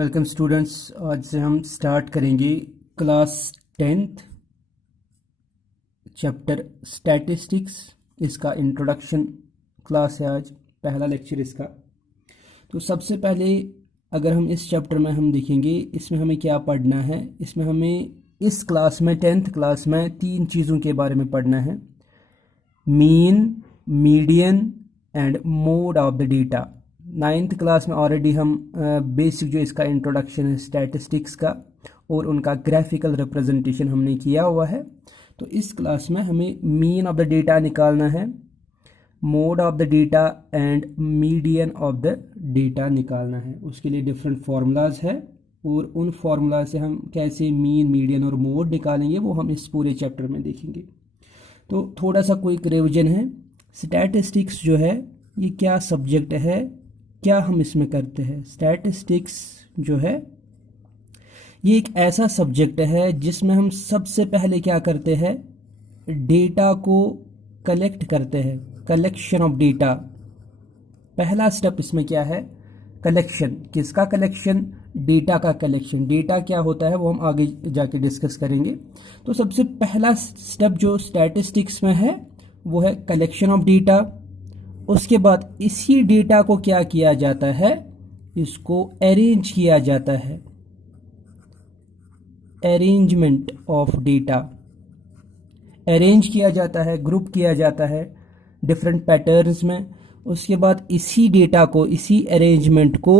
Welcome students. आज से हम स्टार्ट करेंगे क्लास 10th चैप्टर स्टैटिस्टिक्स। इसका इंट्रोडक्शन क्लास है, आज पहला लेक्चर इसका। तो सबसे पहले अगर हम इस चैप्टर में हम देखेंगे इसमें हमें क्या पढ़ना है। इसमें हमें इस क्लास में 10th क्लास में 3 चीज़ों के बारे में पढ़ना है: mean, median and mode of the data. 9th class में ऑलरेडी हम बेसिक जो इसका इंट्रोडक्शन है स्टैटिस्टिक्स का और उनका ग्राफिकल रिप्रेजेंटेशन हमने किया हुआ है। तो इस क्लास में हमें मीन ऑफ द डेटा निकालना है, mode of the data and median of the data निकालना है। उसके लिए डिफरेंट फार्मूलाज है और उन फार्मूला से हम कैसे मीन, मीडियन और मोड निकालेंगे वो हम इस पूरे चैप्टर में देखेंगे। तो थोड़ा सा क्विक रिवीजन है। स्टैटिस्टिक्स जो है ये क्या सब्जेक्ट है, क्या हम इसमें करते हैं। स्टैटिस्टिक्स जो है ये एक ऐसा सब्जेक्ट है जिसमें हम सबसे पहले क्या करते हैं, डेटा को कलेक्ट करते हैं, कलेक्शन ऑफ डेटा। पहला स्टेप इसमें क्या है, कलेक्शन। किसका कलेक्शन? डेटा का कलेक्शन। डेटा क्या होता है वो हम आगे जाके डिस्कस करेंगे। तो सबसे पहला स्टेप जो स्टैटिस्टिक्स में है वो है कलेक्शन ऑफ डेटा। उसके बाद इसी डेटा को क्या किया जाता है, इसको अरेंज किया जाता है, अरेंजमेंट ऑफ डेटा। अरेंज किया जाता है, ग्रुप किया जाता है डिफरेंट पैटर्न्स में। उसके बाद इसी डेटा को, इसी अरेंजमेंट को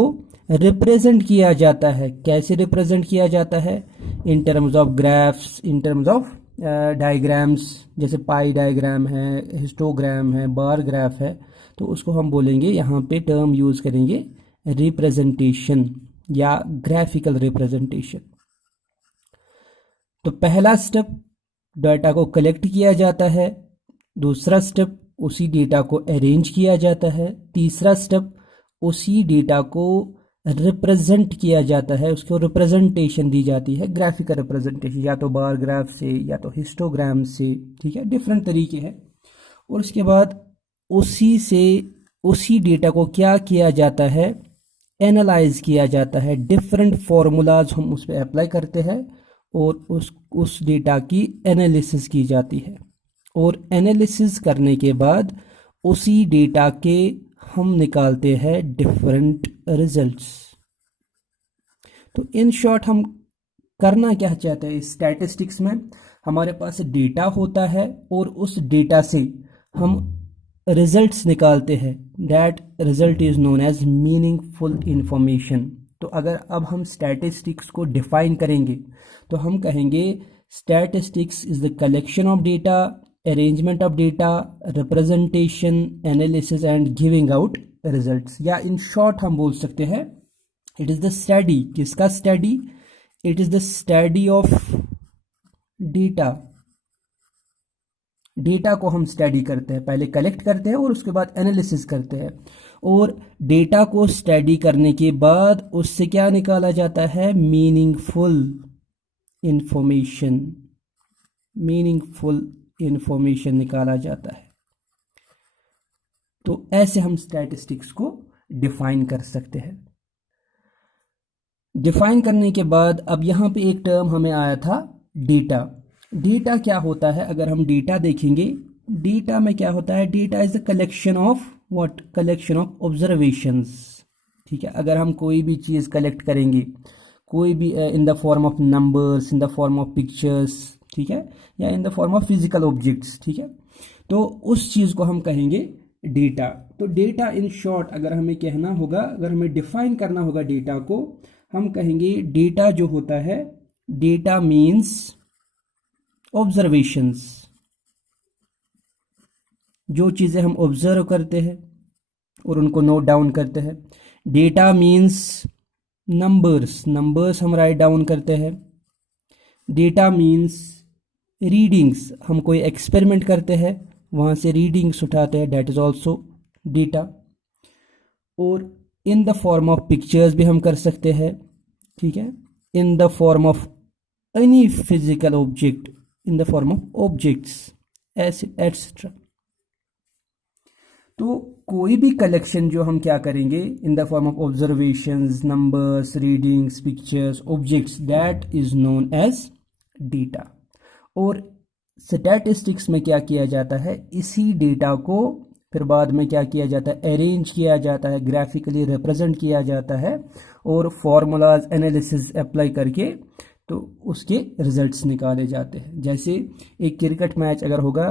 रिप्रेजेंट किया जाता है। कैसे रिप्रेजेंट किया जाता है? In terms of graphs, in terms of diagrams, जैसे पाई डायग्राम है, हिस्टोग्राम है, बार ग्राफ है। तो उसको हम बोलेंगे, यहाँ पे टर्म यूज करेंगे रिप्रेजेंटेशन या ग्राफिकल रिप्रेजेंटेशन। तो पहला स्टेप डाटा को कलेक्ट किया जाता है, दूसरा स्टेप उसी डेटा को अरेंज किया जाता है, तीसरा स्टेप उसी डेटा को रिप्रेजेंट किया जाता है, उसको रिप्रेजेंटेशन दी जाती है, ग्राफिकल रिप्रेजेंटेशन, या तो बार ग्राफ से या तो हिस्टोग्राम से, ठीक है, डिफरेंट तरीके हैं। और उसके बाद उसी डेटा को क्या किया जाता है, एनालाइज किया जाता है। डिफरेंट फार्मूलाज हम उस पर अप्लाई करते हैं और उस डेटा की एनालिसिस की जाती है। और एनालिसिस करने के बाद उसी डेटा के हम निकालते हैं डिफरेंट रिजल्ट्स। तो इन शॉर्ट हम करना क्या चाहते हैं इस स्टैटिस्टिक्स में, हमारे पास डेटा होता है और उस डेटा से हम रिजल्ट्स निकालते हैं। That result is known as meaningful information. तो अगर अब हम स्टैटिस्टिक्स को डिफाइन करेंगे तो हम कहेंगे statistics is the collection of data, arrangement of data, representation, analysis and giving out results. या इन शॉर्ट हम बोल सकते हैं इट इज द स्टडी। किसका study? It is the study of data. Data को हम स्टडी करते हैं, पहले कलेक्ट करते हैं और उसके बाद एनालिसिस करते हैं। और डेटा को स्टडी करने के बाद उससे क्या निकाला जाता है, मीनिंगफुल इंफॉर्मेशन। मीनिंगफुल इंफॉर्मेशन निकाला जाता है। तो ऐसे हम स्टैटिस्टिक्स को डिफाइन कर सकते हैं। डिफाइन करने के बाद अब यहां पे एक टर्म हमें आया था, डेटा। डेटा क्या होता है? अगर हम डेटा देखेंगे, डेटा में क्या होता है, data is the collection of what, collection of observations. ठीक है, अगर हम कोई भी चीज कलेक्ट करेंगे, कोई भी इन the form of numbers, in the form of pictures, ठीक है, या इन the form of physical objects, ठीक है, तो उस चीज को हम कहेंगे डेटा। तो डेटा इन शॉर्ट अगर हमें कहना होगा, अगर हमें डिफाइन करना होगा डेटा को, हम कहेंगे डेटा जो होता है, डेटा मीन्स ऑब्जर्वेशंस। जो चीजें हम ऑब्जर्व करते हैं और उनको नोट डाउन करते हैं। डेटा मीन्स नंबर्स, नंबर्स हम राइट डाउन करते हैं। डेटा मीन्स रीडिंग्स, हम कोई एक्सपेरिमेंट करते हैं वहां से रीडिंग्स उठाते हैं, दैट इज ऑल्सो डेटा। और in the form of pictures भी हम कर सकते हैं, ठीक है, in the form of any physical object, in the form of objects etcetera. तो कोई भी कलेक्शन जो हम क्या करेंगे in the form of observations, numbers, readings, pictures, objects, that is known as data. और स्टैटिस्टिक्स में क्या किया जाता है, इसी डेटा को फिर बाद में क्या किया जाता है, अरेंज किया जाता है, ग्राफिकली रिप्रेजेंट किया जाता है और फॉर्मूलाज एनालिसिस अप्लाई करके तो उसके रिजल्ट्स निकाले जाते हैं। जैसे एक क्रिकेट मैच अगर होगा,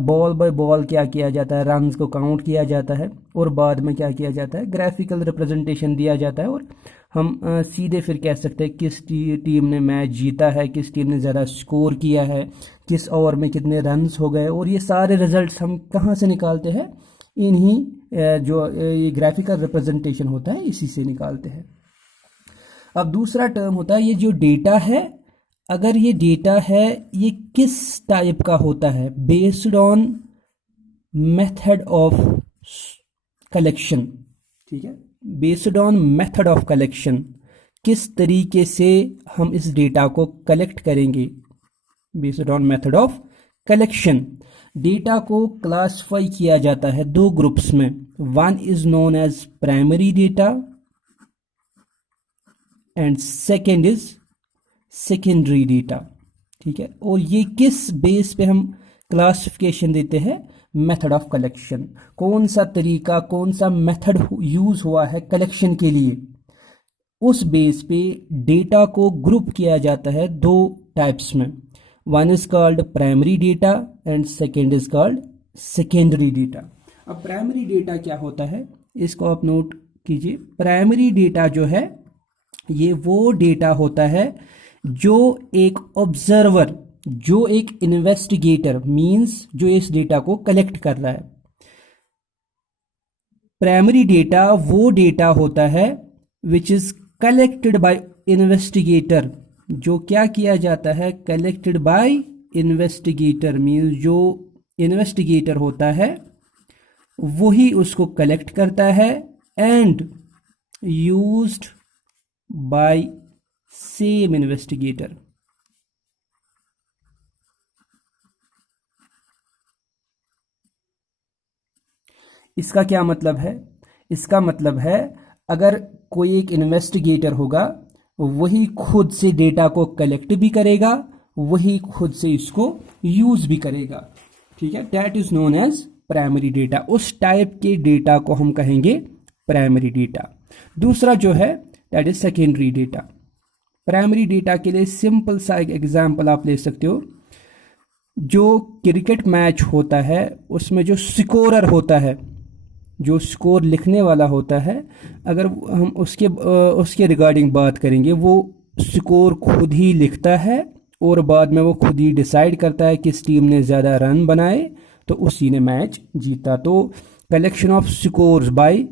बॉल बाय बॉल क्या किया जाता है, रन्स को काउंट किया जाता है और बाद में क्या किया जाता है, ग्राफिकल रिप्रेजेंटेशन दिया जाता है और हम सीधे फिर कह सकते हैं किस टीम ने मैच जीता है, किस टीम ने ज़्यादा स्कोर किया है, किस ओवर में कितने रन्स हो गए। और ये सारे रिजल्ट्स हम कहाँ से निकालते हैं, इन्हीं जो ये ग्राफिकल रिप्रेजेंटेशन होता है इसी से निकालते हैं। अब दूसरा टर्म होता है ये जो डेटा है, अगर ये डेटा है ये किस टाइप का होता है, based on method of collection. ठीक है, based on method of collection, किस तरीके से हम इस डेटा को कलेक्ट करेंगे, based on method of collection. Data को क्लासिफाई किया जाता है दो ग्रुप्स में, one is known as primary data and second is secondary data. ठीक है, और ये किस बेस पे हम क्लासिफिकेशन देते हैं, मेथड ऑफ कलेक्शन। कौन सा तरीका, कौन सा मेथड यूज हुआ है कलेक्शन के लिए, उस बेस पे डेटा को ग्रुप किया जाता है दो टाइप्स में, one is called primary data and second is called secondary data. अब प्राइमरी डेटा क्या होता है, इसको आप नोट कीजिए। प्राइमरी डेटा जो है ये वो डेटा होता है जो एक ऑब्जर्वर, जो एक इन्वेस्टिगेटर, मींस जो इस डेटा को कलेक्ट कर रहा है। प्राइमरी डेटा वो डेटा होता है which is collected bye investigator, जो क्या किया जाता है, कलेक्टेड बाय इन्वेस्टिगेटर, मींस जो इन्वेस्टिगेटर होता है वही उसको कलेक्ट करता है and used by same investigator। इसका क्या मतलब है, इसका मतलब है अगर कोई एक इन्वेस्टिगेटर होगा वही खुद से डेटा को कलेक्ट भी करेगा, वही खुद से इसको यूज भी करेगा। ठीक है, that is known as primary data. उस टाइप के डेटा को हम कहेंगे प्राइमरी डेटा। दूसरा जो है that is secondary data. Primary data के लिए सिंपल सा एक एग्जांपल आप ले सकते हो। जो क्रिकेट मैच होता है उसमें जो स्कोरर होता है, जो स्कोर लिखने वाला होता है, अगर हम उसके रिगार्डिंग बात करेंगे, वो स्कोर खुद ही लिखता है और बाद में वो खुद ही डिसाइड करता है किस टीम ने ज़्यादा रन बनाए तो उसी ने मैच जीता। तो collection of scores by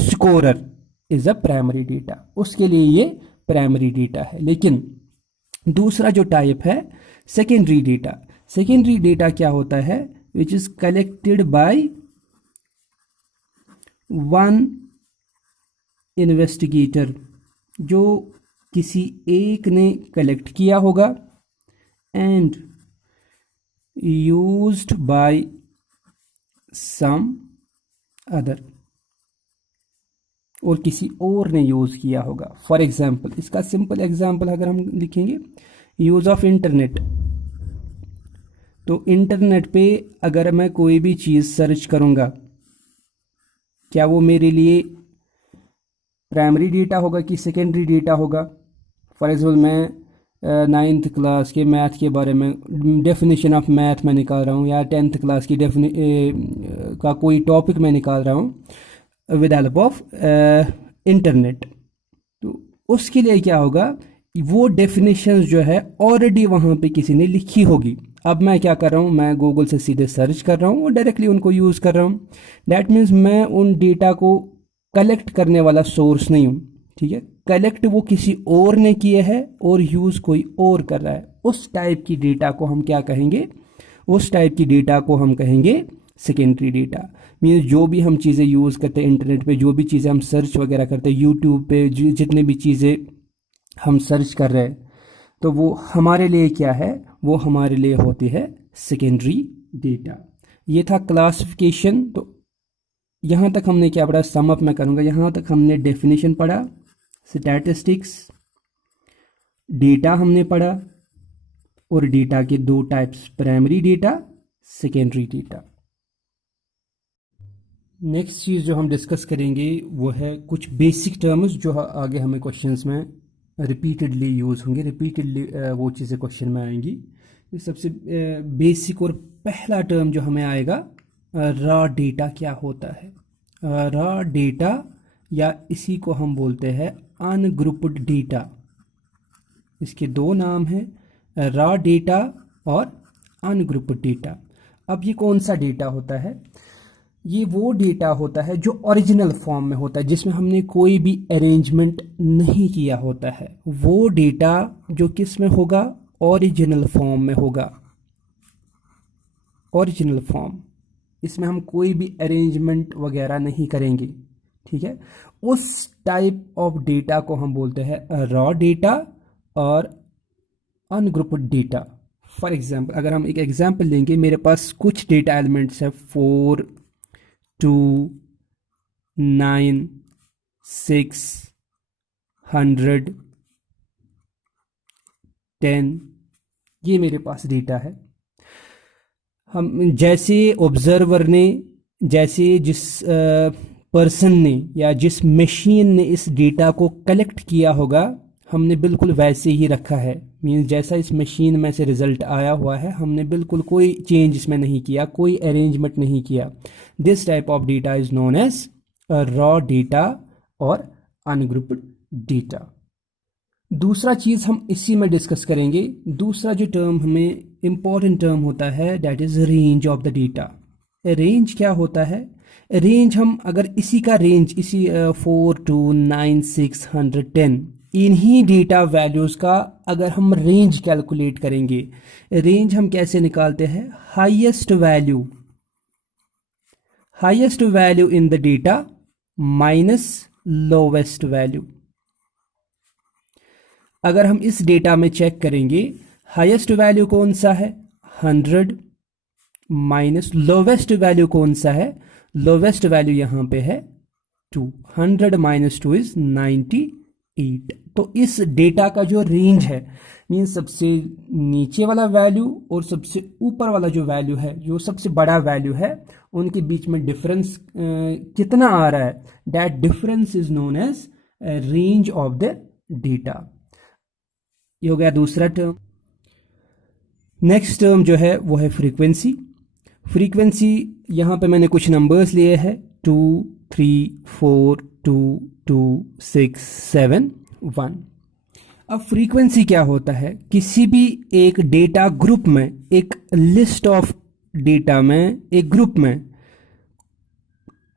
scorer is a primary data, उसके लिए ये प्राइमरी डेटा है। लेकिन दूसरा जो टाइप है सेकेंडरी डेटा, सेकेंडरी डेटा क्या होता है, which is collected by one investigator, जो किसी एक ने कलेक्ट किया होगा and used by some other, और किसी और ने यूज़ किया होगा। फॉर एग्जाम्पल, इसका सिंपल एग्जाम्पल अगर हम लिखेंगे, यूज़ ऑफ इंटरनेट। तो इंटरनेट पे अगर मैं कोई भी चीज़ सर्च करूँगा, क्या वो मेरे लिए प्राइमरी डेटा होगा कि सेकेंडरी डेटा होगा? फॉर एग्जाम्पल मैं 9th क्लास के मैथ के बारे में डेफिनेशन ऑफ मैथ में निकाल रहा हूँ, या 10th क्लास की का कोई टॉपिक मैं निकाल रहा हूँ विद हेल्प ऑफ इंटरनेट। तो उसके लिए क्या होगा, वो डेफिनेशंस जो है ऑलरेडी वहाँ पे किसी ने लिखी होगी। अब मैं क्या कर रहा हूँ, मैं गूगल से सीधे सर्च कर रहा हूँ और डायरेक्टली उनको यूज़ कर रहा हूँ। डैट मीन्स मैं उन डेटा को कलेक्ट करने वाला सोर्स नहीं हूँ। ठीक है, कलेक्ट वो किसी और ने किए है और यूज़ कोई और कर रहा है। उस टाइप की डेटा को हम क्या कहेंगे, उस टाइप की डेटा को हम कहेंगे सेकेंडरी डेटा। मीन्स जो भी हम चीज़ें यूज़ करते हैं इंटरनेट पे, जो भी चीज़ें हम सर्च वगैरह करते हैं यूट्यूब पे, जितने भी चीज़ें हम सर्च कर रहे हैं, तो वो हमारे लिए क्या है, वो हमारे लिए होती है सेकेंडरी डेटा। ये था क्लासिफिकेशन। तो यहाँ तक हमने क्या पढ़ा, सम अप मैं करूँगा। यहाँ तक हमने डेफिनेशन पढ़ा, स्टैटिस्टिक्स, डेटा हमने पढ़ा, और डेटा के दो types, primary data, secondary data. Next चीज़ जो हम डिस्कस करेंगे वो है कुछ बेसिक टर्म्स जो आगे हमें क्वेश्चंस में रिपीटेडली यूज़ होंगे, रिपीटेडली वो चीज़ें क्वेश्चन में आएंगी। तो सबसे बेसिक और पहला टर्म जो हमें आएगा, रॉ डेटा क्या होता है। रॉ डेटा, या इसी को हम बोलते हैं अनग्रुप्ड डेटा। इसके दो नाम हैं, रॉ डेटा और अनग्रुप्ड डेटा। अब ये कौन सा डेटा होता है? ये वो डेटा होता है जो ओरिजिनल फॉर्म में होता है, जिसमें हमने कोई भी अरेंजमेंट नहीं किया होता है। वो डेटा जो किस में होगा, ओरिजिनल फॉर्म में होगा। ओरिजिनल फॉर्म, इसमें हम कोई भी अरेंजमेंट वगैरह नहीं करेंगे, ठीक है। उस टाइप ऑफ डेटा को हम बोलते हैं रॉ डेटा और अनग्रुप्ड डेटा। फॉर एग्जाम्पल, अगर हम एक एग्जाम्पल लेंगे, मेरे पास कुछ डेटा एलिमेंट्स है 4, 2, 9, 6, 100, 10, ये मेरे पास डेटा है। हम जैसे ऑब्जर्वर ने, जैसे जिस पर्सन ने या जिस मशीन ने इस डेटा को कलेक्ट किया होगा, हमने बिल्कुल वैसे ही रखा है। मीन्स जैसा इस मशीन में से रिजल्ट आया हुआ है, हमने बिल्कुल कोई चेंज इसमें नहीं किया, कोई अरेंजमेंट नहीं किया। This type of data is known as raw data और अनग्रुप्ड डेटा। दूसरा चीज़ हम इसी में डिस्कस करेंगे। दूसरा जो टर्म हमें इम्पॉर्टेंट टर्म होता है, that is range of the data. Range क्या होता है? रेंज, हम अगर इसी का रेंज, इसी 4, 2, 9, 6, 110, इन्हीं डेटा वैल्यूज़ का अगर हम रेंज कैलकुलेट करेंगे, रेंज हम कैसे निकालते हैं? Highest value in the data minus lowest value. अगर हम इस डेटा में चेक करेंगे, हाईएस्ट वैल्यू कौन सा है? 100, माइनस लोवेस्ट वैल्यू कौन सा है? लोवेस्ट वैल्यू यहां पे है 2। 100 माइनस 2 इज 98। तो इस डेटा का जो रेंज है, मीन्स सबसे नीचे वाला वैल्यू और सबसे ऊपर वाला जो वैल्यू है, जो सबसे बड़ा वैल्यू है, उनके बीच में डिफरेंस कितना आ रहा है, that difference is known as range of the data. ये हो गया दूसरा टर्म। नेक्स्ट टर्म जो है वो है फ्रीक्वेंसी। फ्रीक्वेंसी, यहाँ पे मैंने कुछ नंबर्स लिए हैं, 2, 3, 4, 2, 2, 6, 7, 1। अब फ्रीक्वेंसी क्या होता है? किसी भी एक डेटा ग्रुप में, एक लिस्ट ऑफ डेटा में, एक ग्रुप में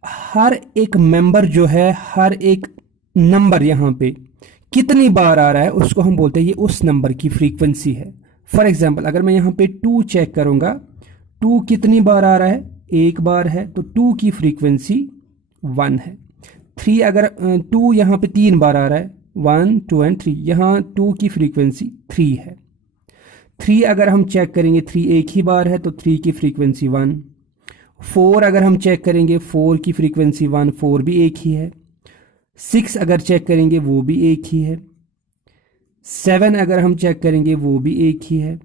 हर एक मेंबर जो है, हर एक नंबर यहाँ पे कितनी बार आ रहा है, उसको हम बोलते हैं ये उस नंबर की फ्रीक्वेंसी है। फॉर एग्जांपल, अगर मैं यहाँ पे 2 चेक करूँगा, 2 कितनी बार आ रहा है? एक बार है, तो 2 की फ्रीक्वेंसी 1 है। 3, अगर 2 यहाँ पे 3 बार आ रहा है, 1, 2 एंड 3, यहाँ 2 की फ्रीक्वेंसी 3 है। 3 अगर हम चेक करेंगे, 3 एक ही बार है, तो 3 की फ्रीक्वेंसी 1। 4 अगर हम चेक करेंगे, 4 की फ्रीक्वेंसी 1, 4 भी एक ही है। 6 अगर चेक करेंगे, वो भी एक ही है। 7 अगर हम चेक करेंगे, वो भी एक ही है।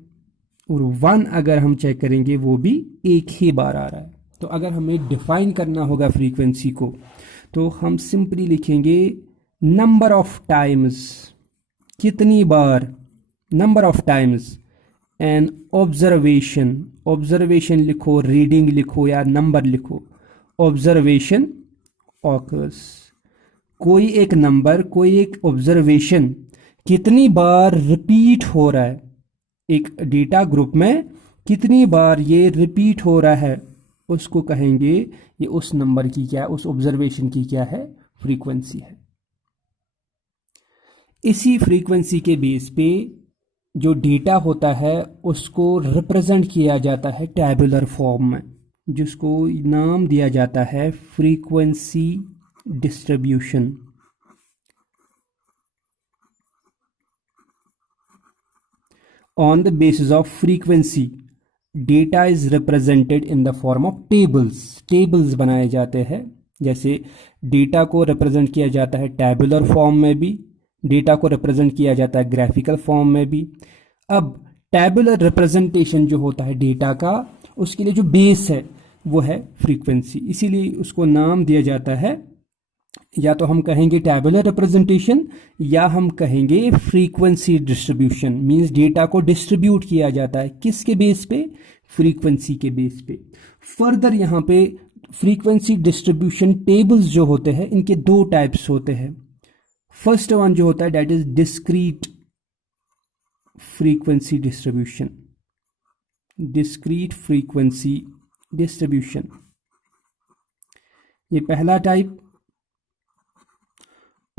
और 1 अगर हम चेक करेंगे, वो भी एक ही बार आ रहा है। तो अगर हमें डिफाइन करना होगा फ्रीक्वेंसी को, तो हम सिंपली लिखेंगे नंबर ऑफ टाइम्स, कितनी बार, number of times an observation. Observation लिखो, रीडिंग लिखो या नंबर लिखो, ऑब्जर्वेशन ऑकर्स। कोई एक नंबर, कोई एक ऑब्जर्वेशन कितनी बार रिपीट हो रहा है, एक डेटा ग्रुप में कितनी बार ये रिपीट हो रहा है, उसको कहेंगे ये उस नंबर की क्या, उस ऑब्जर्वेशन की क्या है, फ्रीक्वेंसी है। इसी फ्रीक्वेंसी के बेस पे जो डेटा होता है उसको रिप्रेजेंट किया जाता है टैबुलर फॉर्म में, जिसको नाम दिया जाता है frequency distribution. On the basis of frequency, data is represented in the form of tables बनाए जाते हैं। जैसे डेटा को रिप्रेजेंट किया जाता है टैबुलर फॉर्म में भी, डेटा को रिप्रेजेंट किया जाता है ग्राफिकल फॉर्म में भी। अब टैबुलर रिप्रेजेंटेशन जो होता है डेटा का, उसके लिए जो बेस है वो है फ्रीक्वेंसी, इसीलिए उसको नाम दिया जाता है, या तो हम कहेंगे टैबुलर रिप्रेजेंटेशन या हम कहेंगे फ्रीक्वेंसी डिस्ट्रीब्यूशन। मींस डेटा को डिस्ट्रीब्यूट किया जाता है किसके बेस पे, फ्रीक्वेंसी के बेस पे। फर्दर यहाँ पे फ्रीक्वेंसी डिस्ट्रीब्यूशन टेबल्स जो होते हैं इनके दो टाइप्स होते हैं। फर्स्ट वन जो होता है that is discrete frequency distribution, discrete frequency distribution, ये पहला टाइप।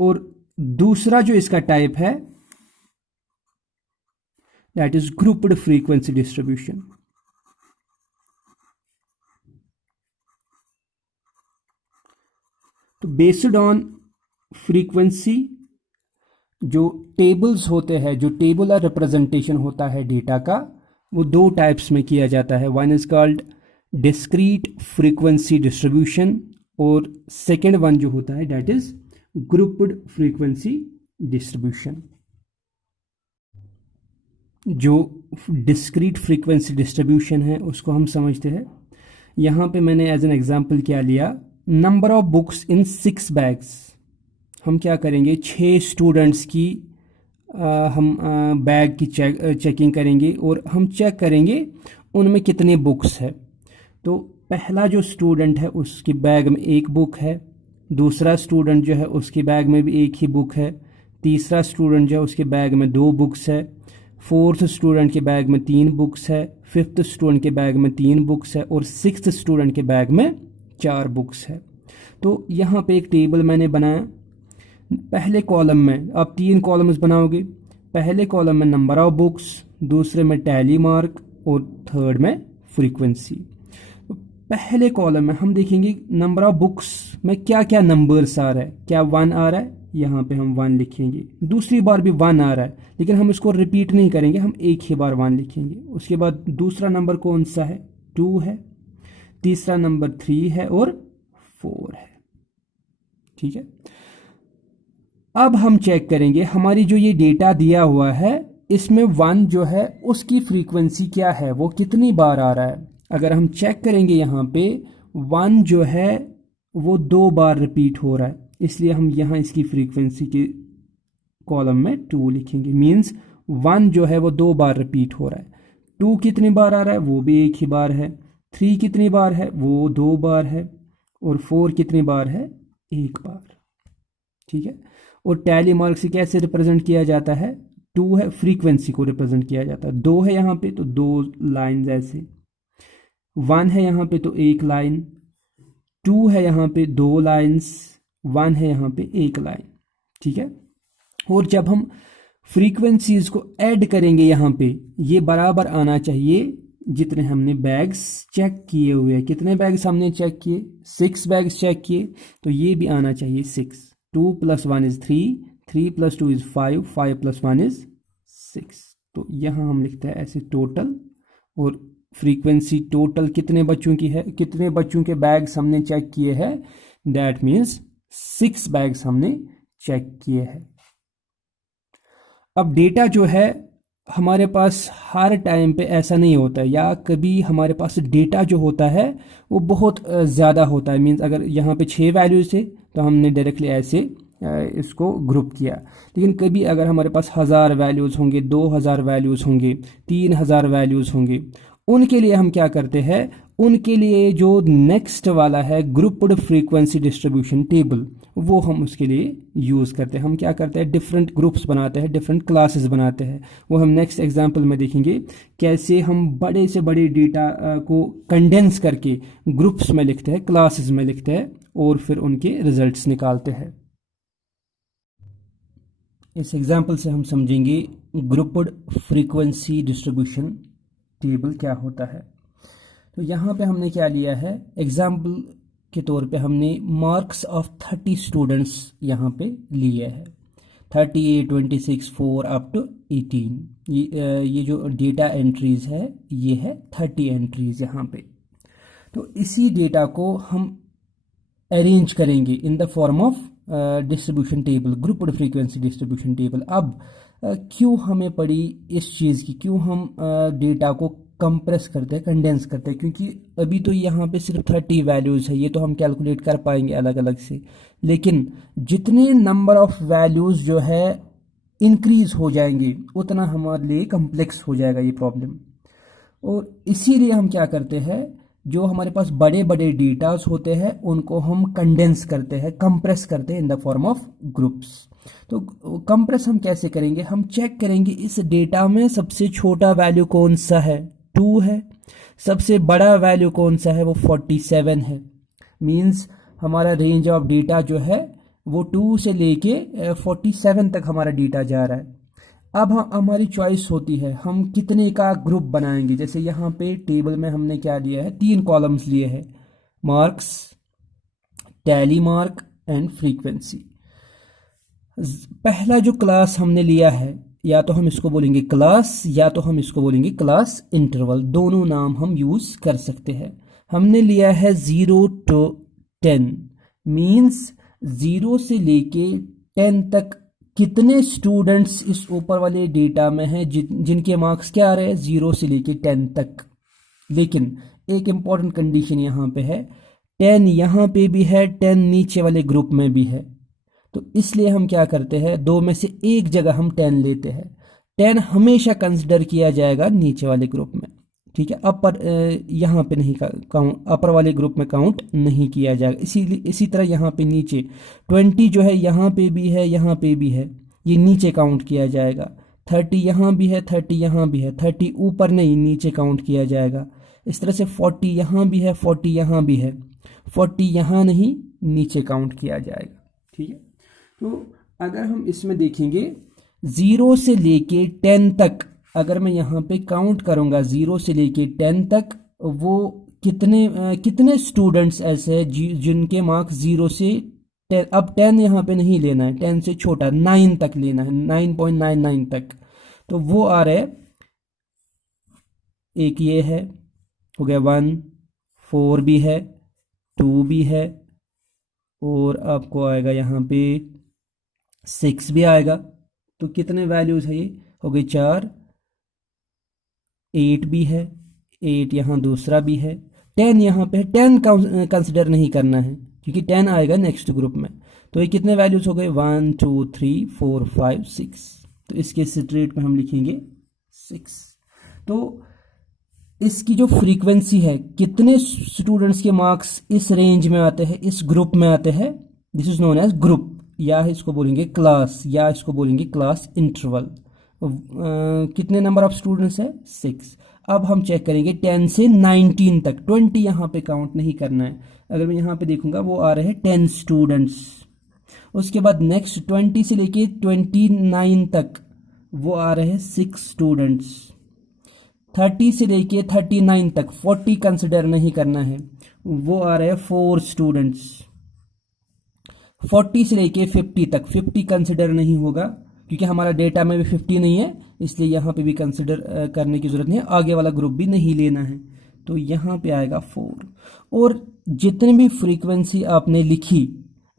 और दूसरा जो इसका टाइप है that is grouped frequency distribution. तो बेस्ड ऑन फ्रीक्वेंसी जो टेबल्स होते हैं, जो टेबुलर रिप्रेजेंटेशन होता है डेटा का, वो दो टाइप्स में किया जाता है। One is called discrete frequency distribution और सेकेंड वन जो होता है that is grouped frequency distribution. जो डिस्क्रीट फ्रीक्वेंसी डिस्ट्रीब्यूशन है उसको हम समझते हैं। यहाँ पे मैंने एज एन एग्जांपल क्या लिया, number of books in 6 bags. हम क्या करेंगे, 6 स्टूडेंट्स की हम बैग की चेकिंग करेंगे और हम चेक करेंगे उनमें कितने बुक्स है। तो पहला जो स्टूडेंट है उसके बैग में 1 बुक है, दूसरा स्टूडेंट जो है उसके बैग में भी 1 ही बुक है, तीसरा स्टूडेंट जो है उसके बैग में 2 बुक्स है, फोर्थ स्टूडेंट के बैग में 3 बुक्स है, फिफ्थ स्टूडेंट के बैग में 3 बुक्स है और सिक्स्थ स्टूडेंट के बैग में 4 बुक्स है। तो यहाँ पे एक टेबल मैंने बनाया। पहले कॉलम में आप 3 कॉलम्स बनाओगे, पहले कॉलम में नंबर ऑफ बुक्स, दूसरे में टैली मार्क और थर्ड में फ्रीक्वेंसी। पहले कॉलम में हम देखेंगे नंबर ऑफ बुक्स में क्या क्या नंबर्स आ रहा है। क्या 1 आ रहा है, यहाँ पे हम 1 लिखेंगे। दूसरी बार भी 1 आ रहा है लेकिन हम इसको रिपीट नहीं करेंगे, हम एक ही बार 1 लिखेंगे। उसके बाद दूसरा नंबर कौन सा है, 2 है, तीसरा नंबर 3 है और 4 है। ठीक है, अब हम चेक करेंगे हमारी जो ये डेटा दिया हुआ है इसमें 1 जो है उसकी फ्रीक्वेंसी क्या है, वो कितनी बार आ रहा है। अगर हम चेक करेंगे यहाँ पे 1 जो है वो 2 बार रिपीट हो रहा है, इसलिए हम यहाँ इसकी फ्रीक्वेंसी के कॉलम में 2 लिखेंगे। मींस 1 जो है वो 2 बार रिपीट हो रहा है। 2 कितनी बार आ रहा है, वो भी 1 ही बार है। 3 कितनी बार है, वो 2 बार है। और 4 कितनी बार है, 1 बार। ठीक है, और टैली मार्क से कैसे रिप्रेजेंट किया जाता है, 2 है, फ्रीक्वेंसी को रिप्रेजेंट किया जाता है। 2 है यहाँ पे तो 2 लाइन ऐसे, 1 है यहाँ पे तो 1 लाइन, 2 है यहाँ पे 2 लाइन्स, 1 है यहाँ पे 1 लाइन। ठीक है, और जब हम फ्रीक्वेंसीज को ऐड करेंगे यहाँ पे ये बराबर आना चाहिए जितने हमने बैग्स चेक किए हुए हैं। कितने बैग्स हमने चेक किए, 6 बैग्स चेक किए, तो ये भी आना चाहिए 6। 2 + 1 इज 3, 3 + 2 इज 5, 5 + 1 इज 6। तो यहाँ हम लिखते हैं ऐसे टोटल, और फ्रीक्वेंसी टोटल कितने बच्चों की है, कितने बच्चों के बैग्स हमने चेक किए हैं, दैट मीन्स 6 बैग्स हमने चेक किए हैं। अब डेटा जो है हमारे पास हर टाइम पे ऐसा नहीं होता है, या कभी हमारे पास डेटा जो होता है वो बहुत ज़्यादा होता है। मीन्स अगर यहाँ पे 6 वैल्यूज थे तो हमने डायरेक्टली ऐसे इसको ग्रुप किया। लेकिन कभी अगर हमारे पास 1000 वैल्यूज़ होंगे, 2000 वैल्यूज़ होंगे, 3000 वैल्यूज़ होंगे, उनके लिए हम क्या करते हैं, उनके लिए जो नेक्स्ट वाला है ग्रुप्ड फ्रीक्वेंसी डिस्ट्रीब्यूशन टेबल, वो हम उसके लिए यूज़ करते हैं। हम क्या करते हैं, डिफरेंट ग्रुप्स बनाते हैं, डिफरेंट क्लासेस बनाते हैं। वो हम नेक्स्ट एग्जांपल में देखेंगे कैसे हम बड़े से बड़े डेटा को कंडेंस करके ग्रुप्स में लिखते हैं, क्लासेस में लिखते हैं और फिर उनके रिजल्ट्स निकालते हैं। इस एग्जाम्पल से हम समझेंगे ग्रुप्ड फ्रीक्वेंसी डिस्ट्रीब्यूशन टेबल क्या होता है। तो यहाँ पे हमने क्या लिया है, एग्जाम्पल के तौर पे हमने मार्क्स ऑफ 30 स्टूडेंट्स यहाँ पे लिए हैं। 38, 26, 4 अप टू 18। ये जो डेटा एंट्रीज है ये है 30 एंट्रीज यहाँ पे। तो इसी डेटा को हम अरेंज करेंगे in the form of distribution table, grouped frequency distribution table. अब क्यों हमें पड़ी इस चीज़ की, क्यों हम डेटा को कंप्रेस करते हैं, कंडेंस करते हैं, क्योंकि अभी तो यहाँ पे सिर्फ 30 वैल्यूज़ है, ये तो हम कैलकुलेट कर पाएंगे अलग अलग से, लेकिन जितने नंबर ऑफ वैल्यूज़ जो है इंक्रीज हो जाएंगे उतना हमारे लिए कम्प्लेक्स हो जाएगा ये प्रॉब्लम। और इसीलिए हम क्या करते हैं, जो हमारे पास बड़े बड़े डेटास होते हैं उनको हम कंडेंस करते हैं, कंप्रेस करते हैं इन द फॉर्म ऑफ ग्रुप्स। तो कंप्रेस हम कैसे करेंगे, हम चेक करेंगे इस डेटा में सबसे छोटा वैल्यू कौन सा है, 2 है, सबसे बड़ा वैल्यू कौन सा है, वो 47 है। मींस हमारा रेंज ऑफ डेटा जो है वो 2 से लेके 47 तक हमारा डेटा जा रहा है। अब हमारी चॉइस होती है हम कितने का ग्रुप बनाएंगे। जैसे यहाँ पे टेबल में हमने क्या लिया है, 3 कॉलम्स लिए हैं, marks, tally mark and frequency. पहला जो क्लास हमने लिया है, या तो हम इसको बोलेंगे क्लास या तो हम इसको बोलेंगे क्लास इंटरवल, दोनों नाम हम यूज कर सकते हैं। हमने लिया है 0 to 10, मीन्स 0 से लेके 10 तक कितने स्टूडेंट्स इस ऊपर वाले डेटा में हैं जिनके मार्क्स क्या आ रहे हैं 0 से लेके 10 तक। लेकिन एक इम्पॉर्टेंट कंडीशन यहाँ पे है, 10 यहाँ पे भी है, 10 नीचे वाले ग्रुप में भी है। तो इसलिए हम क्या करते हैं, दो में से एक जगह हम 10 लेते हैं। 10 हमेशा कंसिडर किया जाएगा नीचे वाले ग्रुप में, ठीक है। अपर यहाँ पे नहीं काउंट, अपर वाले ग्रुप में काउंट नहीं किया जाएगा। इसीलिए इसी तरह यहाँ पे नीचे 20 जो है यहाँ पे भी है, यहाँ पे भी है, ये नीचे काउंट किया जाएगा। 30 यहाँ भी है, 30 यहाँ भी है, 30 ऊपर नहीं नीचे काउंट किया जाएगा। इस तरह से 40 यहाँ भी है, 40 यहाँ भी है, 40 यहाँ नहीं नीचे काउंट किया जाएगा, ठीक है। तो अगर हम इसमें देखेंगे 0 से लेके 10 तक, अगर मैं यहाँ पे काउंट करूँगा 0 से लेके 10 तक, वो कितने स्टूडेंट्स ऐसे हैं जिनके मार्क्स 0 से 10, अब 10 यहाँ पे नहीं लेना है, 10 से छोटा 9 तक लेना है, 9.99 तक। तो वो आ रहे, एक ये है, हो गया 1, 4 भी है, 2 भी है, और आपको आएगा यहाँ पे 6 भी आएगा। तो कितने वैल्यूज़ है ये, हो गई 4, 8 भी है, 8 यहाँ दूसरा भी है, 10 यहाँ पे है, 10 कंसिडर नहीं करना है क्योंकि 10 आएगा नेक्स्ट ग्रुप में। तो ये कितने वैल्यूज़ हो गए, 1, 2, 3, 4, 5, 6। तो इसके स्ट्रेट में हम लिखेंगे 6। तो इसकी जो फ्रीक्वेंसी है, कितने स्टूडेंट्स के मार्क्स इस रेंज में आते हैं, इस ग्रुप में आते हैं, this is known age group, या इसको बोलेंगे क्लास, या इसको बोलेंगे क्लास इंटरवल। कितने नंबर ऑफ स्टूडेंट्स है, 6। अब हम चेक करेंगे 10 से 19 तक, 20 यहाँ पे काउंट नहीं करना है। अगर मैं यहाँ पे देखूंगा वो आ रहे हैं 10 स्टूडेंट्स। उसके बाद नेक्स्ट 20 से लेके 29 तक वो आ रहे हैं 6 स्टूडेंट्स। 30 से लेके 39 तक 40 कंसिडर नहीं करना है, वो आ रहे हैं 4 स्टूडेंट्स। 40 से लेके 50 तक 50 कंसिडर नहीं होगा क्योंकि हमारा डेटा में भी 50 नहीं है, इसलिए यहाँ पे भी कंसिडर करने की ज़रूरत नहीं है, आगे वाला ग्रुप भी नहीं लेना है। तो यहाँ पे आएगा 4। और जितनी भी फ्रीक्वेंसी आपने लिखी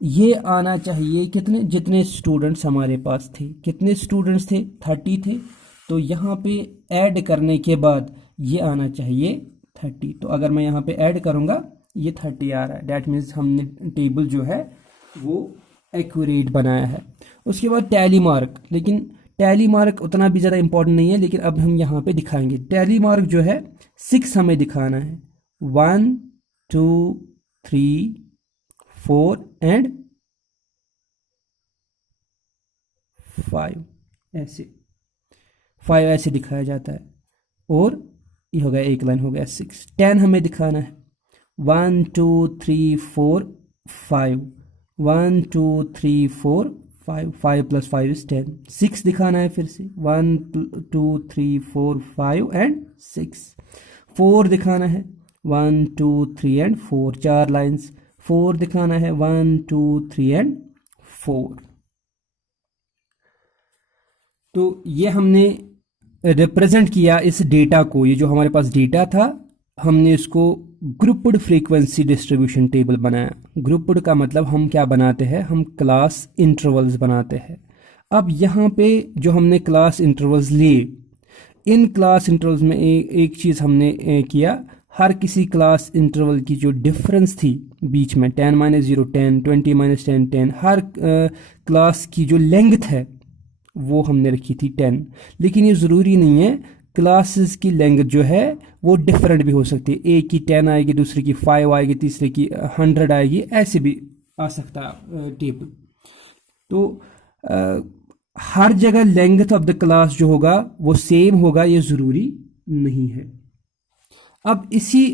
ये आना चाहिए कितने, जितने स्टूडेंट्स हमारे पास थे, कितने स्टूडेंट्स थे, 30 थे। तो यहाँ पे ऐड करने के बाद ये आना चाहिए 30। तो अगर मैं यहाँ पे ऐड करूँगा ये 30 आ रहा है, डैट मीन्स हमने टेबल जो है वो एक्यूरेट बनाया है। उसके बाद टैली मार्क, लेकिन टैली मार्क उतना भी ज़्यादा इंपॉर्टेंट नहीं है, लेकिन अब हम यहाँ पे दिखाएंगे। टैली मार्क जो है 6 हमें दिखाना है, 1, 2, 3, 4 एंड 5, ऐसे 5 ऐसे दिखाया जाता है। और ये हो गया, एक लाइन हो गया 6। 10 हमें दिखाना है, 1, 2, 3, 4, 5, 1, 2, 3, 4, 5, 5 + 5 is 10। 6 दिखाना है फिर से, 1, 2, 3, 4, 5 एंड 6। 4 दिखाना है, 1, 2, 3 एंड 4, 4 लाइन्स। 4 दिखाना है, 1, 2, 3 एंड 4। तो ये हमने रिप्रेजेंट किया इस डेटा को, ये जो हमारे पास डेटा था हमने इसको ग्रुप्ड फ्रीक्वेंसी डिस्ट्रीब्यूशन टेबल बनाया। ग्रुप्ड का मतलब हम क्या बनाते हैं, हम क्लास इंटरवल्स बनाते हैं। अब यहाँ पे जो हमने क्लास इंटरवल्स लिए, इन क्लास इंटरवल्स में एक चीज़ हमने किया, हर किसी क्लास इंटरवल की जो डिफरेंस थी बीच में 10 माइनस 0 10, 20 माइनस 10 10, हर क्लास की जो लेंथ है वो हमने रखी थी 10। लेकिन ये ज़रूरी नहीं है, क्लासेस की लेंथ जो है वो डिफरेंट भी हो सकती है, एक की 10 आएगी, दूसरे की 5 आएगी, तीसरे की 100 आएगी, ऐसे भी आ सकता टेबल। तो हर जगह लेंथ ऑफ द क्लास जो होगा वो सेम होगा, ये ज़रूरी नहीं है। अब इसी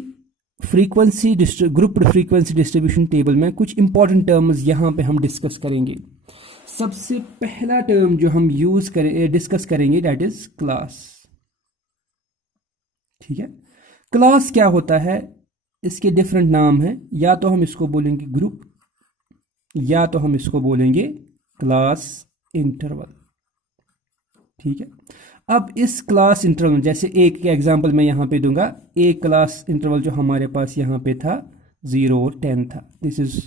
ग्रुप्ड फ्रीक्वेंसी डिस्ट्रीब्यूशन टेबल में कुछ इंपॉर्टेंट टर्म्स यहाँ पे हम डिस्कस करेंगे। सबसे पहला टर्म जो हम डिस्कस करेंगे दैट इज क्लास। ठीक है, क्लास क्या होता है, इसके डिफरेंट नाम हैं, या तो हम इसको बोलेंगे ग्रुप, या तो हम इसको बोलेंगे क्लास इंटरवल। ठीक है, अब इस क्लास इंटरवल जैसे एक एग्जांपल मैं यहाँ पे दूंगा, एक क्लास इंटरवल जो हमारे पास यहाँ पे था 0 और 10 था, this is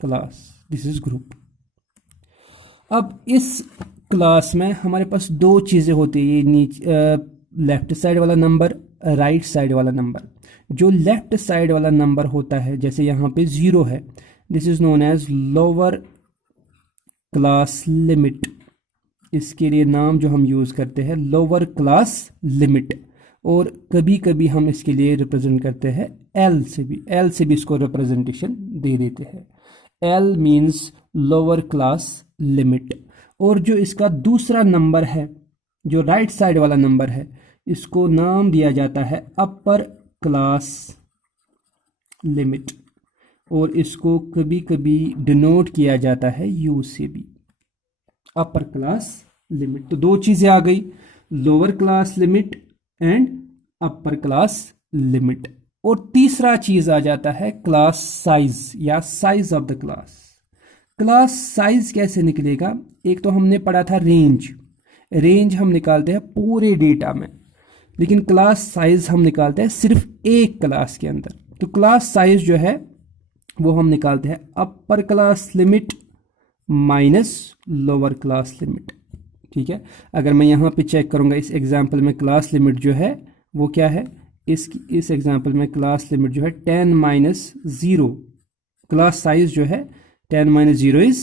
class, this is group. अब इस क्लास में हमारे पास दो चीज़ें होती है, ये नीचे लेफ्ट साइड वाला नंबर, राइट साइड वाला नंबर। जो लेफ्ट साइड वाला नंबर होता है, जैसे यहाँ पे 0 है, this is known as lower class limit. इसके लिए नाम जो हम यूज़ करते हैं लोअर क्लास लिमिट, और कभी कभी हम इसके लिए रिप्रेजेंट करते हैं एल से भी इसको रिप्रेजेंटेशन दे देते हैं। L means lower class limit. और जो इसका दूसरा नंबर है, जो राइट साइड वाला नंबर है, इसको नाम दिया जाता है अपर क्लास लिमिट, और इसको कभी कभी डिनोट किया जाता है यू से भी, अपर क्लास लिमिट। तो दो चीजें आ गई, lower class limit and upper class limit. और तीसरा चीज आ जाता है क्लास साइज या size of the class. Class size कैसे निकलेगा, एक तो हमने पढ़ा था रेंज हम निकालते हैं पूरे डेटा में, लेकिन क्लास साइज हम निकालते हैं सिर्फ एक क्लास के अंदर। तो क्लास साइज जो है वो हम निकालते हैं अपर class limit minus lower class limit. ठीक है, अगर मैं यहाँ पे चेक करूँगा इस एग्जांपल में क्लास लिमिट जो है वो क्या है, इस एग्जांपल में क्लास लिमिट जो है 10 माइनस 0, क्लास साइज जो है 10 माइनस 0 इज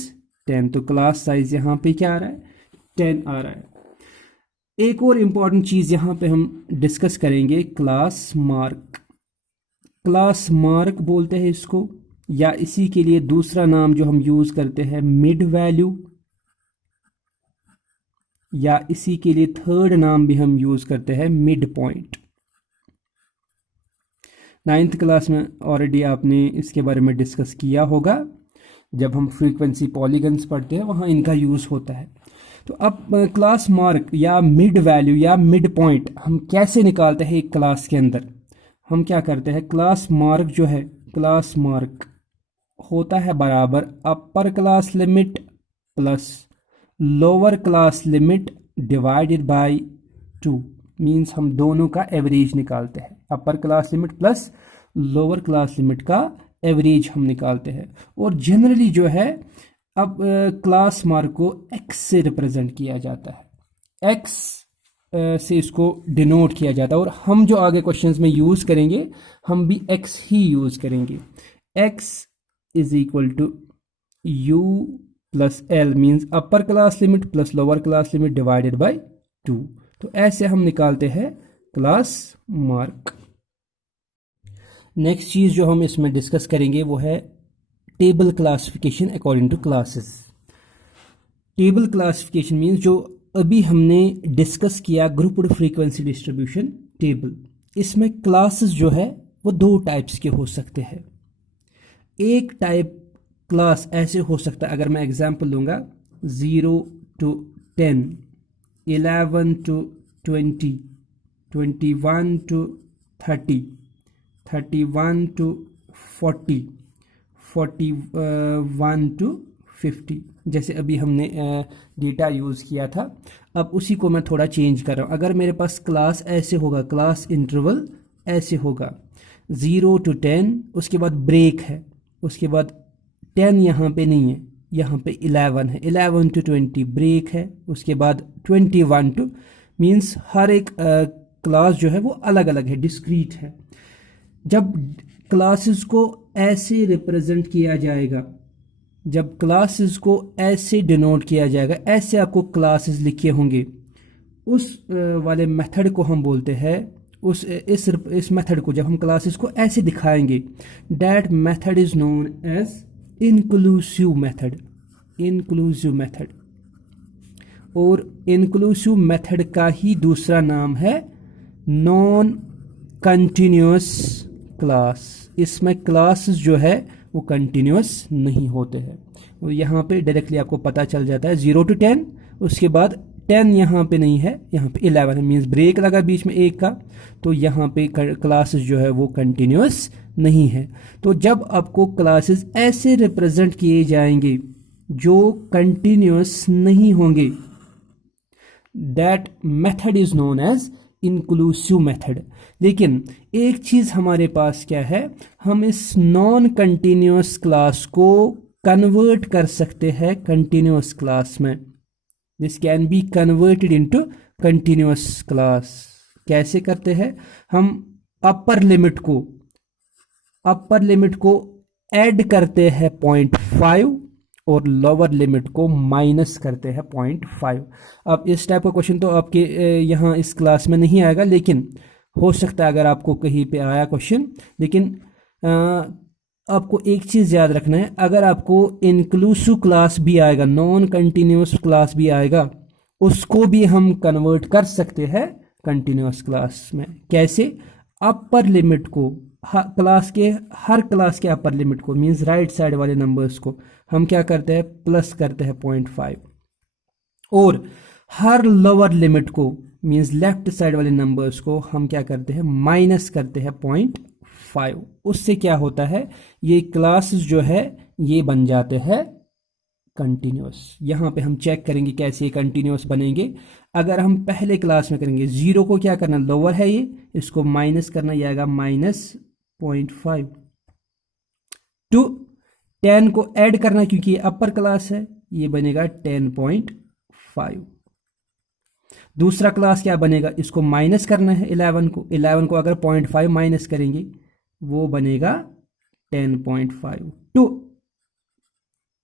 10, तो क्लास साइज यहाँ पे क्या आ रहा है, 10 आ रहा है। एक और इम्पॉर्टेंट चीज़ यहाँ पे हम डिस्कस करेंगे, क्लास मार्क। क्लास मार्क बोलते हैं इसको, या इसी के लिए दूसरा नाम जो हम यूज़ करते हैं मिड वैल्यू, या इसी के लिए थर्ड नाम भी हम यूज़ करते हैं मिड पॉइंट। 9th क्लास में ऑलरेडी आपने इसके बारे में डिस्कस किया होगा, जब हम फ्रीक्वेंसी पॉलीगन्स पढ़ते हैं वहाँ इनका यूज़ होता है। तो अब क्लास मार्क या मिड वैल्यू या मिड पॉइंट हम कैसे निकालते हैं एक क्लास के अंदर, हम क्या करते हैं, क्लास मार्क जो है, क्लास मार्क होता है बराबर अपर class limit plus lower class limit divided by 2, means हम दोनों का एवरेज निकालते हैं, अपर class limit plus lower class limit का एवरेज हम निकालते हैं। और जनरली जो है अब क्लास मार्क को x से रिप्रेजेंट किया जाता है, x से इसको डिनोट किया जाता है, और हम जो आगे क्वेश्चंस में यूज़ करेंगे हम भी x ही यूज़ करेंगे। x is equal to u plus L, means upper class limit plus lower class limit divided by 2। तो ऐसे हम निकालते हैं क्लास मार्क। नेक्स्ट चीज़ जो हम इसमें डिस्कस करेंगे वो है table classification according to classes. Table classification means जो अभी हमने डिस्कस किया ग्रुप्ड फ्रीक्वेंसी डिस्ट्रीब्यूशन टेबल, इसमें क्लासेस जो है वो दो टाइप्स के हो सकते हैं। एक टाइप क्लास ऐसे हो सकता है, अगर मैं एग्जांपल दूंगा 0 to 10, 11 to 20, 21 to 30, 31 to 40, 41 to 50, जैसे अभी हमने डेटा यूज़ किया था। अब उसी को मैं थोड़ा चेंज कर रहा हूँ। अगर मेरे पास क्लास ऐसे होगा, क्लास इंटरवल ऐसे होगा 0 to 10, उसके बाद ब्रेक है, उसके बाद 10 यहाँ पे नहीं है, यहाँ पे 11 है, 11 to 20 ब्रेक है, उसके बाद 21 to, मीन्स हर एक क्लास जो है वो अलग अलग है, डिस्क्रीट है। जब क्लासेस को ऐसे रिप्रेजेंट किया जाएगा, जब क्लासेस को ऐसे डिनोट किया जाएगा, ऐसे आपको क्लासेस लिखे होंगे, उस वाले मेथड को हम बोलते हैं, इस मेथड को जब हम क्लासेस को ऐसे दिखाएंगे, that method is known as inclusive method. Inclusive method, और इंक्लूसिव मेथड का ही दूसरा नाम है नॉन कंटिन्यूअस क्लास। इसमें क्लासेस जो है वो कंटिन्यूअस नहीं होते हैं। और यहाँ पे डायरेक्टली आपको पता चल जाता है 0 to 10, उसके बाद 10 यहाँ पे नहीं है, यहाँ पे 11 है, मीन्स ब्रेक लगा बीच में एक का, तो यहाँ पे क्लासेस जो है वो कंटिन्यूअस नहीं है। तो जब आपको क्लासेस ऐसे रिप्रेजेंट किए जाएंगे जो कंटिन्यूअस नहीं होंगे, that method is known as inclusive method. लेकिन एक चीज हमारे पास क्या है, हम इस नॉन कंटिन्यूअस क्लास को कन्वर्ट कर सकते हैं कंटिन्यूअस क्लास में। This can be converted into continuous class. कैसे करते हैं? हम अपर लिमिट को ऐड करते हैं 0.5 और लोअर लिमिट को माइनस करते हैं 0.5। अब इस टाइप का क्वेश्चन तो आपके यहाँ इस क्लास में नहीं आएगा, लेकिन हो सकता है अगर आपको कहीं पे आया क्वेश्चन। लेकिन आपको एक चीज़ याद रखना है, अगर आपको इंक्लूसिव क्लास भी आएगा, नॉन कंटिन्यूअस क्लास भी आएगा, उसको भी हम कन्वर्ट कर सकते हैं कंटिन्यूअस क्लास में। कैसे? अपर लिमिट को, हर क्लास के अपर लिमिट को, मीन्स राइट साइड वाले नंबर्स को हम क्या करते हैं, प्लस करते हैं 0.5, और हर लोअर लिमिट को, मीन्स लेफ्ट साइड वाले नंबर्स को हम क्या करते हैं, माइनस करते हैं 0.5। उससे क्या होता है, ये क्लासेस जो है ये बन जाते हैं कंटिन्यूअस। यहाँ पे हम चेक करेंगे कैसे ये कंटिन्यूअस बनेंगे। अगर हम पहले क्लास में करेंगे, 0 को क्या करना, लोअर है ये, इसको माइनस करना, ये आएगा -0.5, टू 10 को ऐड करना क्योंकि ये अपर क्लास है, ये बनेगा 10.5। दूसरा क्लास क्या बनेगा, इसको माइनस करना है 11 को अगर 0.5 माइनस करेंगे वो बनेगा 10.5, टू,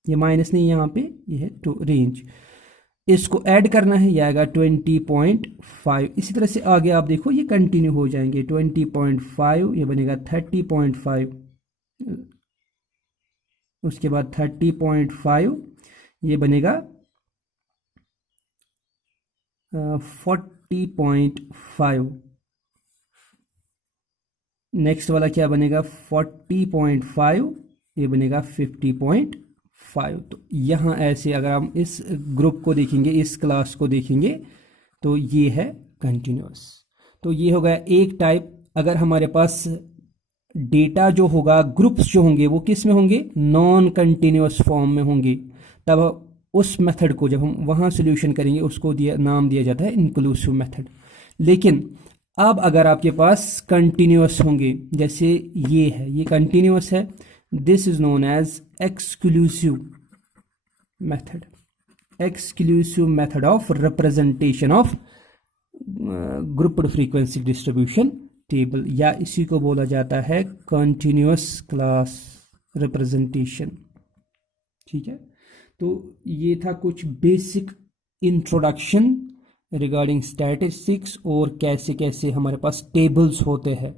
ये माइनस नहीं यहाँ पे, ये है टू रेंज, इसको ऐड करना है, ये आएगा 20.5। इसी तरह से आगे आप देखो ये कंटिन्यू हो जाएंगे, 20.5 ये बनेगा 30.5, उसके बाद 30.5 ये बनेगा 40.5, नेक्स्ट वाला क्या बनेगा 40.5, ये बनेगा 50.5। तो यहाँ ऐसे अगर हम इस ग्रुप को देखेंगे, इस क्लास को देखेंगे, तो ये है कंटिन्यूअस। तो ये हो गया एक टाइप। अगर हमारे पास डेटा जो होगा, ग्रुप्स जो होंगे वो किस में होंगे, नॉन कंटिन्यूअस फॉर्म में होंगे, तब उस मेथड को जब हम वहाँ सोल्यूशन करेंगे उसको नाम दिया जाता है इंक्लूसिव मेथड। लेकिन अब अगर आपके पास कंटिन्यूअस होंगे, जैसे ये है, ये कंटिन्यूअस है, this is known as exclusive method. Exclusive method of representation of grouped frequency distribution table, या इसी को बोला जाता है कंटिन्यूअस क्लास रिप्रेजेंटेशन। ठीक है, तो ये था कुछ बेसिक इंट्रोडक्शन रिगार्डिंग स्टैटिस्टिक्स और कैसे कैसे हमारे पास टेबल्स होते हैं।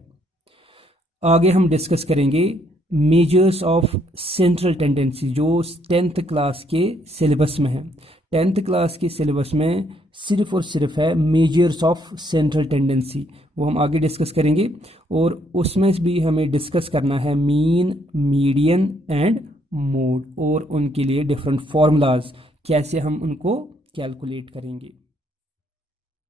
आगे हम डिस्कस करेंगे मेजर्स ऑफ सेंट्रल टेंडेंसी, जो 10th क्लास के सिलेबस में है। 10th क्लास के सिलेबस में सिर्फ और सिर्फ है मेजर्स ऑफ सेंट्रल टेंडेंसी, वो हम आगे डिस्कस करेंगे। और उसमें भी हमें डिस्कस करना है मीन, मीडियन एंड मोड, और उनके लिए डिफरेंट फार्मूलाज, कैसे हम उनको कैलकुलेट करेंगे।